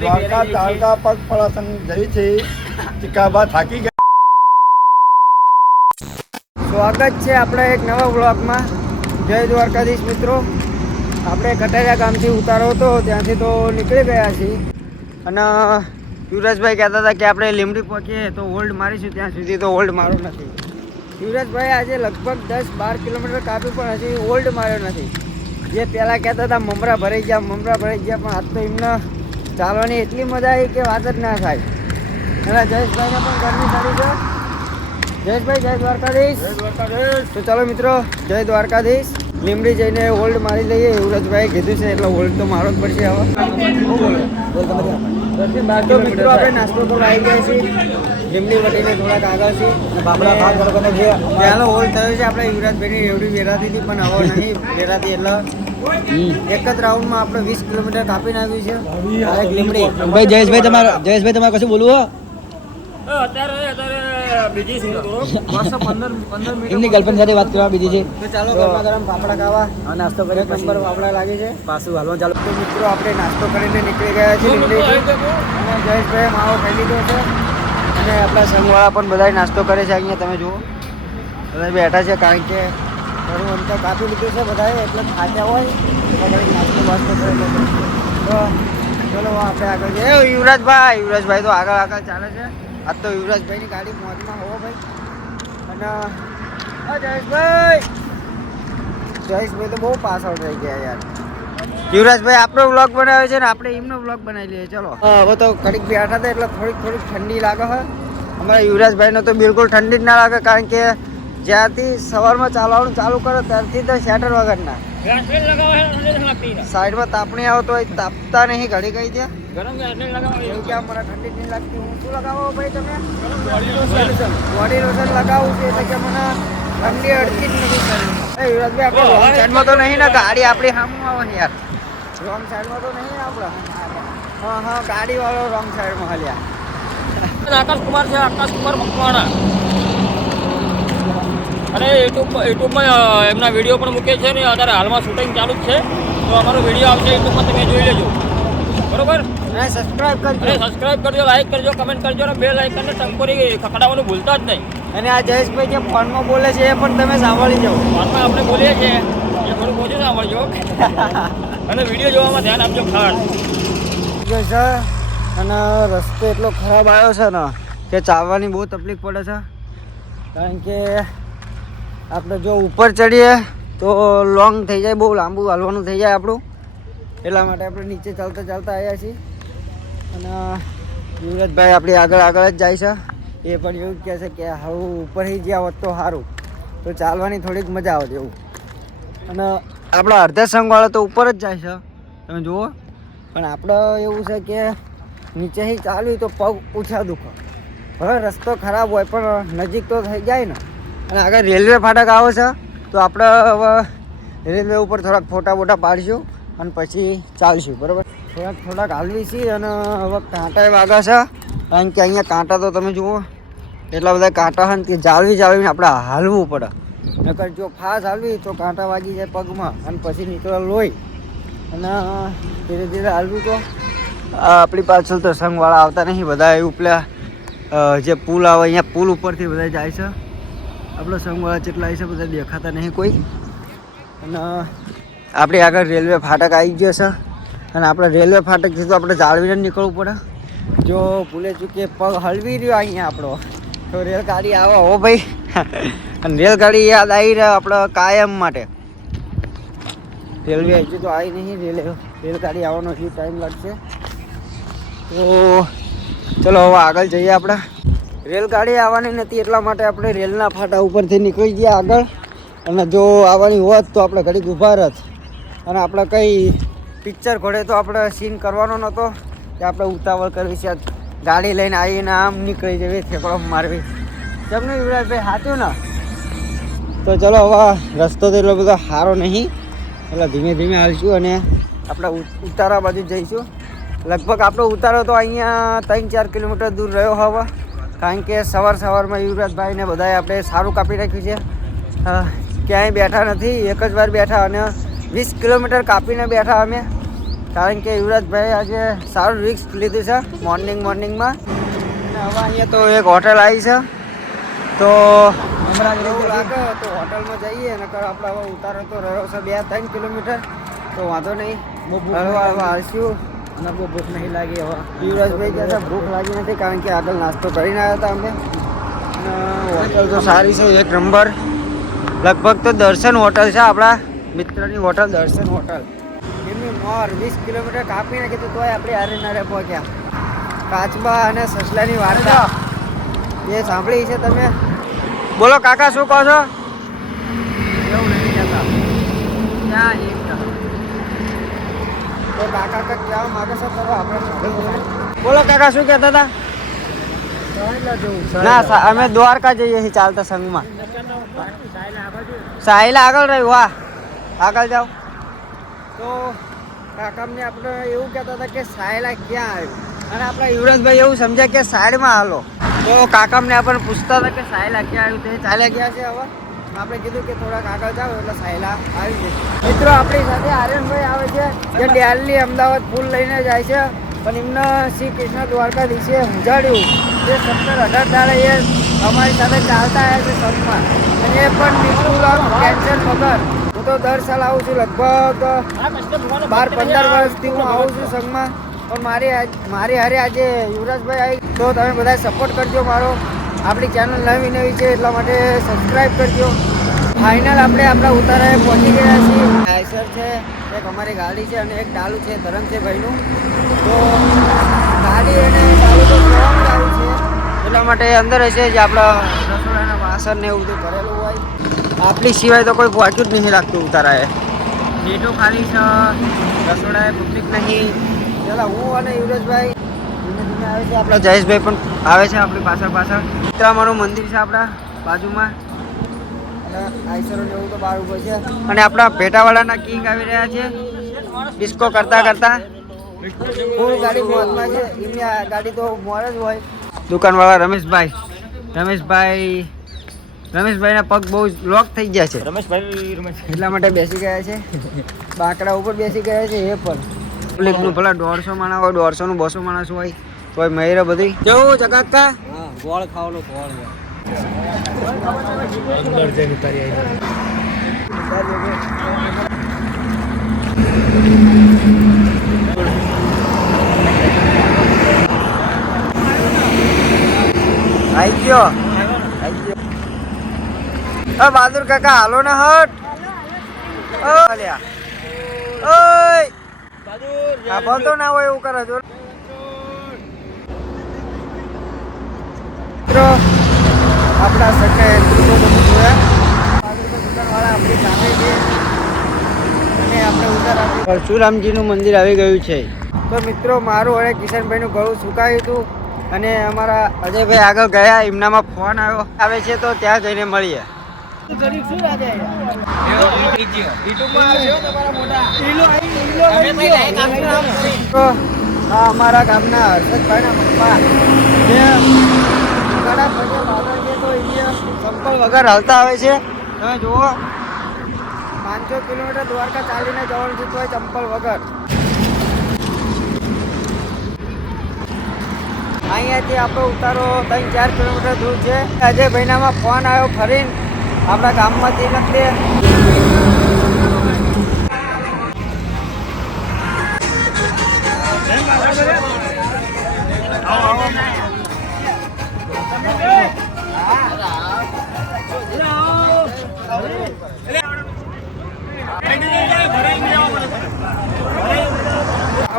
દ્વારકા તારકા પગપળાસન જઈ છે ચિકાબા થાકી ગયા. સ્વાગત છે આપણા એક નવા બ્લોગમાં. જય દ્વારકાધીશ મિત્રો. આપણે કટારિયા ગામથી ઉતારો હતો, ત્યાંથી તો નીકળી ગયા છીએ અને યુવરાજભાઈ કહેતા હતા કે આપણે લીમડી પહોંચીએ તો હોલ્ડ મારીશું, ત્યાં સુધી તો હોલ્ડ મારો નથી. યુવરાજભાઈ આજે લગભગ 10-12 કિલોમીટર કાપ્યું પણ હજી હોલ્ડ માર્યો નથી. જે પહેલાં કહેતા હતા મમરા ભરાઈ ગયા, પણ આજ તો એમને ચાલવાની એટલી મજા આવી કે વાત જ ના થાય. અને જયેશભાઈને પણ ગરમી સારી છે. જયેશભાઈ જય દ્વારકાધીશ. તો ચાલો મિત્રો, જય દ્વારકાધીશ. લીમડી જઈને હોલ્ડ મારી લઈએ. યુવરાજભાઈ કીધું છે એટલે હોલ્ડ તો મારો જ પડશે. હવે તો મિત્રો આપણે નાસ્તો કરવા આવી ગયા છીએ. લીમડી વટીને થોડાક આગળ છીએ. પહેલો હોલ્ડ થયો છે આપણે યુવરાજભાઈની એવડી વેરાતી હતી, પણ હવે નહીં વેરાતી. એટલે એક જ રાઉન્ડમાં આપણે 20 કિલોમીટર કાપીને આવ્યું છે લીમડી. ભાઈ જયેશભાઈ તમારે કશું બોલવું? એમની ગર્લફ્રેન્ડ સાથે વાત કરવા બીજી છે. તો ચાલો ગરમા ગરમ પાપડા ખાવા. નાસ્તો કરીએ. નંબર પાપડા લાગે છે પાછું હાલવા ચાલો. તો મિત્રો આપણે નાસ્તો કરીને નીકળી ગયા છીએ લીમડીથી. અને જયેશભાઈ માવો ખાઈ લીધો છે અને આપણા સંઘવાળા પણ બધા નાસ્તો કરે છે. અહીંયા તમે જુઓ બધા બેઠા છે, કારણ કે ઘણું અંતર કાપી લીધું છે બધાએ, એટલે ખાતા હોય નાસ્તો બાસ્તો કરેલો છે. તો ચલો આપણે આગળ જઈએ. યુવરાજભાઈ તો આગળ ચાલે છે. આજ તો યુવરાજભાઈની ગાડી મોજમાં હો ભાઈ. અને જયેશભાઈ તો બહુ પાછળ રહી ગયા યાર. યુવરાજભાઈ આપણો વ્લોગ બનાવે છે ને આપણે એમનો વ્લોગ બનાવી લઈએ. ચલો હવે તો કડીક બેઠા હતા એટલે થોડીક ઠંડી લાગે છે. અમારા યુવરાજભાઈને તો બિલકુલ ઠંડી જ ના લાગે, કારણ કે જ્યારથી સવારમાં ચાલવાનું ચાલુ કરો ત્યારથી તો શેટર વગરના સાઈડમાં તાપણી આવતો હોય, તાપતા નહીં ઘડી ગઈ ત્યાં એવું કે મને ઠંડી નહીં લાગતી. હું શું લગાવો ભાઈ તમે? બોડી લોશન લગાવું છું એટલે કે મને ઠંડી અડતી જ નથી. યુવરાજભાઈ આપણે રોંગ સાઈડમાં તો નહીં ને? ગાડી આપણી સામું આવે ને યાર. રોંગ સાઈડમાં તો નહીં આપણે? હા ગાડી વાળો રોંગ સાઈડમાં હાલ્યા. આકાશકુમાર છે, આકાશકુમાર મકવાણા. અને યુટ્યુબમાં એમના વિડીયો પણ મૂકે છે ને અત્યારે હાલમાં શૂટિંગ ચાલુ જ છે. તો અમારો વિડીયો આવશે યુટ્યુબમાં, તમે જોઈ લેજો. બરોબર? અને સબસ્ક્રાઇબ કરજો, લાઈક કરજો, કમેન્ટ કરજો અને બે લાઇકનને ટંકોરી ખકડાવવાનું ભૂલતા જ નહીં. અને આ જયેશભાઈ જે ફોનમાં બોલે છે એ પણ તમે સાંભળી જાઓ. ફોનમાં આપણે બોલીએ છીએ એ થોડું ઓછું સાંભળજો અને વિડીયો જોવામાં ધ્યાન આપજો ખાસ. છે અને રસ્તો એટલો ખરાબ આવ્યો છે ને કે ચાલવાની બહુ તકલીફ પડે છે, કારણ કે આપણે જો ઉપર ચડીએ તો લોંગ થઈ જાય, બહુ લાંબુ હાલવાનું થઈ જાય આપણું. એટલા માટે આપણે નીચે ચાલતા આવ્યા છીએ. અને યુવરાજભાઈ આપણી આગળ જ જાય છે. એ પણ એવું કહે છે કે હારું ઉપર થઈ ગયા હોત તો સારું, તો ચાલવાની થોડીક મજા આવે એવું. અને આપણા અડધા સંઘવાળા તો ઉપર જ જાય છે, તમે જુઓ. પણ આપણે એવું છે કે નીચેથી ચાલ્યું તો પગ ઓછા દુખે. હવે રસ્તો ખરાબ હોય પણ નજીક તો થઈ જાય ને. અને આગળ રેલવે ફાટક આવે છે, તો આપણે હવે રેલવે ઉપર થોડાક ફોટા પાડીશું અને પછી ચાલશું. બરાબર? થોડાક હાલવી છીએ. અને હવે કાંટા વાગા છે, કારણ કે અહીંયા કાંટા તો તમે જુઓ એટલા બધા કાંટા છે ને તે જાળવીને આપણે હાલવું પડે. નકર જો ફાસ હાલવી તો કાંટા વાગી જાય પગમાં અને પછી નીકળે લોહી. અને ધીરે ધીરે હાલવું તો આપણી પાછળ તો સંઘવાળા આવતા નહીં બધા. એ ઉપલા જે પુલ આવે અહીંયા પુલ ઉપરથી બધા જાય છે. આપણો સંઘવાળા જેટલા છે બધા દેખાતા નહીં કોઈ. અને આપણી આગળ રેલવે ફાટક આવી ગયો છે. અને આપણે રેલવે ફાટકથી તો આપણે જાળવીને નીકળવું પડે. જો ભૂલે ચૂકે પગ હલવી રહ્યો અહીંયા આપણો તો રેલગાડી આવે હો ભાઈ. અને રેલગાડી યાદ આવી રહ્યા આપણે કાયમ માટે. રેલવે હજુ તો આવી નહીં, રેલગાડી આવવાનો હજુ ટાઈમ લાગશે. તો ચલો હવે આગળ જઈએ આપણે. રેલગાડી આવવાની નથી એટલા માટે આપણે રેલના ફાટા ઉપરથી નીકળી ગયા આગળ. અને જો આવવાની હોત તો આપણે ઘડીક ઊભા રહત. અને આપણે કંઈ પિક્ચર ઘોડે તો આપણે સીન કરવાનો નહોતો કે આપણે ઉતાવળ કરવી છે, ગાડી લઈને આવીને આમ નીકળી જવી, ઠેકડો મારવી. તમને યુવરાજભાઈ સાચું ને? તો ચલો હવે રસ્તો તો એટલો બધો સારો નહીં, એટલે ધીમે ધીમે હાલશું અને આપણે ઉતારા બાજુ જઈશું. લગભગ આપણો ઉતારો તો અહીંયા 3-4 કિલોમીટર દૂર રહ્યો હવે, કારણ કે સવારમાં યુવરાજભાઈ ને બધાએ આપણે સારું કાપી રાખ્યું છે. ક્યાંય બેઠા નથી, એક જ વાર બેઠા અને 20 કિલોમીટર કાપીને બેઠા અમે. કારણ કે યુવરાજભાઈ આજે સારું રિસ્ક લીધું છે મોર્નિંગમાં. અને હવે અહીંયા તો એક હોટલ આવી છે, તો હમણાં એવું લાગે તો હોટલમાં જઈએ. નકર આપણે હવે ઉતારો તો રહ્યો છે 2-3 કિલોમીટર, તો વાંધો નહીં. આવશું અને બહુ ભૂખ નહીં લાગી હવે. યુવરાજભાઈ કહે છે ભૂખ લાગી નથી, કારણ કે આગળ નાસ્તો કરીને આવ્યા હતા અમે. અને હોટલ તો સારી છે, એક નંબર. લગભગ તો દર્શન હોટલ છે, આપણા મિત્રની હોટલ દર્શન હોટલ. એમની મોર 20 કિલોમીટર કાપી નાખી તો તોય આપણે હારે નારે પહોંચ્યા. કાચબા અને સસલાની વાર્તા એ સાંભળી છે તમે? બોલો કાકા, શું કહો છો? એવું નહીં કહેતા. ક્યાં એમ તો કાકા કંઈક કહેવા માગે છે, કરો આપણે. બોલો કાકા, શું કહેતા હતા? ના, અમે દ્વારકા જઈએ છીએ ચાલતા સંઘમાં. સાહિલા આગળ રહ્યું, વાહ, આગળ જાઓ. તો કાકામને આપણે એવું કહેતા હતા કે સાહિલા ક્યાં આવ્યું, અને આપણા યુવરાજભાઈ એવું સમજ્યા કે સાઈડમાં હાલો. તો કાકામને આપણને પૂછતા હતા કે સાહિલા ક્યાં આવ્યું, તે ચાલ્યા ગયા છે. હવે આપણે કીધું કે થોડાક આગળ જાઓ એટલે સાહિલા આવી જશે. મિત્રો, આપણી સાથે આર્યનભાઈ આવે છે, જે દિલ્હી અમદાવાદ ફૂલ લઈને જાય છે, પણ એમને શ્રી કૃષ્ણ દ્વારકાધીશે ઉજાડ્યું. જે 17-18 દાડે એ અમારી સાથે ચાલતા આવ્યા છે સંઘમાં, અને એ પણ બિલકુલ ટેન્શન વગર. હું તો દર સાલ આવું છું, લગભગ 12-15 વર્ષથી હું આવું છું સંઘમાં. પણ મારી હારે આજે યુવરાજભાઈ આવી, તો તમે બધા સપોર્ટ કરજો મારો. આપણી ચેનલ નવી છે એટલા માટે સબસ્ક્રાઈબ કરજો. ફાઇનલ આપણે આપણા ઉતારાએ પહોંચી ગયા છીએ. આઈસર છે, એક અમારી ગાડી છે, અને એક ડાલુ છે ધરમ છે ભાઈનું. તો ગાડી અને ડાલુ તો સ્ટ્રોંગ ગાડી છે, એટલા માટે અંદર હશે જે આપણા રસોડાના વાસણ ને એવું બધું ભરેલું હોય. આપણી સિવાય તો કોઈ પહોંચ્યું જ નહીં લાગતું ઉતારાએ. સીટો ખાલી છે, રસોડાએ પબ્લિક નહીં. પેલા હું અને યુવરાજભાઈ ધીમે ધીમે આવે છે. આપણા જયેશભાઈ પણ આવે છે આપણી પાછળ. ઉત્તરામાનું મંદિર છે આપણા બાજુમાં, અને આઈસરો ને એવું તો બહાર ઉભો છે. અને આપણા ભેટાવાળાના કિંગ આવી રહ્યા છે, ડિસ્કો કરતા. ફૂલ ગાડી મોજમાં છે. એમની આ ગાડી તો મોર જ હોય. દુકાનવાળા રમેશભાઈના પગ બહુ લોક થઈ ગયા છે. એટલા માટે બેસી ગયા છે, બાકડા ઉપર બેસી ગયા છે. એ પણ પબ્લિકનું ભલા 150 માણસ હોય, 150 નું 200 માણસ હોય, તોય મહિરા બધી કેવું જગાકા. હા, ગોળ ખાવાનો ગોળ. અંદર જઈને ઉતારી આવી. આઈ ગયો. બહાદુર કાકા હાલો ને હટ. ઓય આ બોલતો ના હોય એવું કરે છો. મિત્રો, આપણા સગા એન્ટ્રીઓ તમે જોયા, દુકાનવાળા આપણી સામે છે, અને આપણે ઉતાર આપી પરશુરામજીનું મંદિર આવી ગયું છે. તો મિત્રો, મારું અને કિશનભાઈનું ગળું સુકાયું હતું, અને અમારા અજયભાઈ આગળ ગયા. એમનામાં ફોન આવે છે, તો ત્યાં જઈને મળીએ. અમારા ગામના હર્ષદભાઈના પપ્પા જે ઘણા પગે બાબા છે, તો એ સંપલ વગર હાલતા આવે છે. તમે જુઓ, 500 કિલોમીટર દ્વારકા ચાલીને જવાનું છે, તોય ચંપલ વગર. અહીંયાથી આપણો ઉતારો 3-4 કિલોમીટર દૂર છે. અજયભાઈનામાં ફોન આવ્યો ફરીને આપણા ગામમાંથી એટલે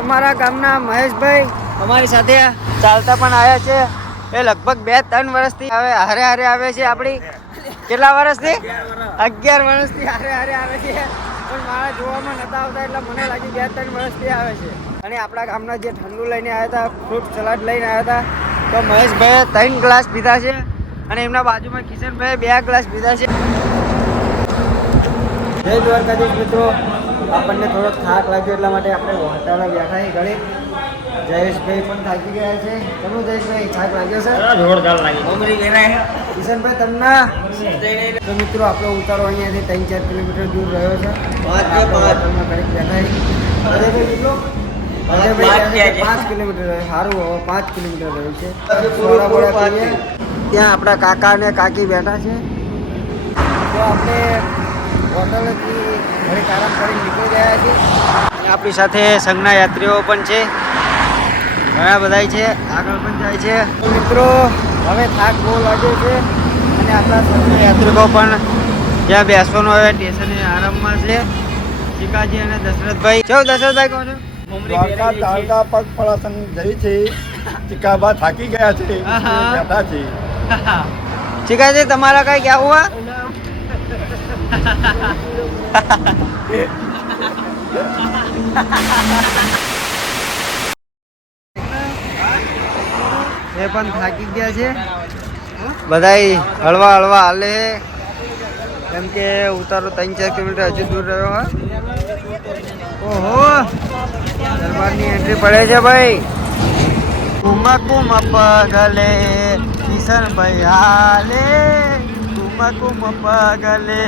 અમારા ગામના મહેશભાઈ અમારી સાથે ચાલતા પણ આવ્યા છે. એ લગભગ 2-3 વર્ષથી હવે હારે આવે છે. આપણી કેટલા વર્ષથી? 11 વર્ષથી હારે આવે છે. પણ મારા જોવામાં નતા આવતા, એટલે મને લાગી 2-3 વર્ષથી આવે છે. અને આપણા ગામના જે ઠંડુ લઈને આવ્યા હતા, ફ્રૂટ સલાડ લઈને આવ્યા હતા, તો મહેશભાઈએ 3 ગ્લાસ પીધા છે, અને એમના બાજુમાં કિશનભાઈએ 2 ગ્લાસ પીધા છે. જય દ્વારકાધીશ મિત્રો, આપણને થોડોક થાક લાગ્યો એટલા માટે આપણે હોટલે બેઠા છીએ ઘરે. જયેશભાઈ પણ થાકી ગયા છે. તમને જયેશભાઈ થાક લાગ્યો છે? જોરદાર લાગી. કિશનભાઈ તમને? તો મિત્રો, આપણો ઉતારો અહીંયાથી 3-4 કિલોમીટર દૂર રહ્યો છે. હોટલમાં ઘરે બેઠા છીએ. અજયભાઈ 5 કિલોમીટર રહ્યું. સારું હવે 5 કિલોમીટર રહ્યું છે. થોડા મોડા કરીએ. ત્યાં આપણા કાકા અને કાકી બેઠા છે. તો આપણે હોટલેથી ઘરે આરામ કરીને નીકળી ગયા છીએ. અને આપણી સાથે સંઘના યાત્રીઓ પણ છે, ઘણા બધા છે, આગળ પણ જાય છે. તો મિત્રો હવે થાક બહુ લાગ્યો છે અને આપણા સંઘના યાત્રિકો પણ જ્યાં બેસવાનું હવે સ્ટેશને આરામમાં છે. ચીકાજી અને દશરથભાઈ. કેવું દશરથભાઈ કહો છો? દ્વારકા ચાલતા પગપાળા જઈ છે. ચિકાબા થાકી ગયા છે, બેઠા છે. ચીકાજી તમારા કઈ ક્યાં હુઆ? એ પણ થાકી ગયા છે. બધાય હળવા હળવા હાલે કેમ કે ઉતારો 3-4 કિલોમીટર હજુ દૂર રહ્યો હા. ઓહો દરબારની એન્ટ્રી પડે છે ભાઈ. કુમા કુમા પગલે કિશનભાઈ હાલે, કુમા કુમા પગલે.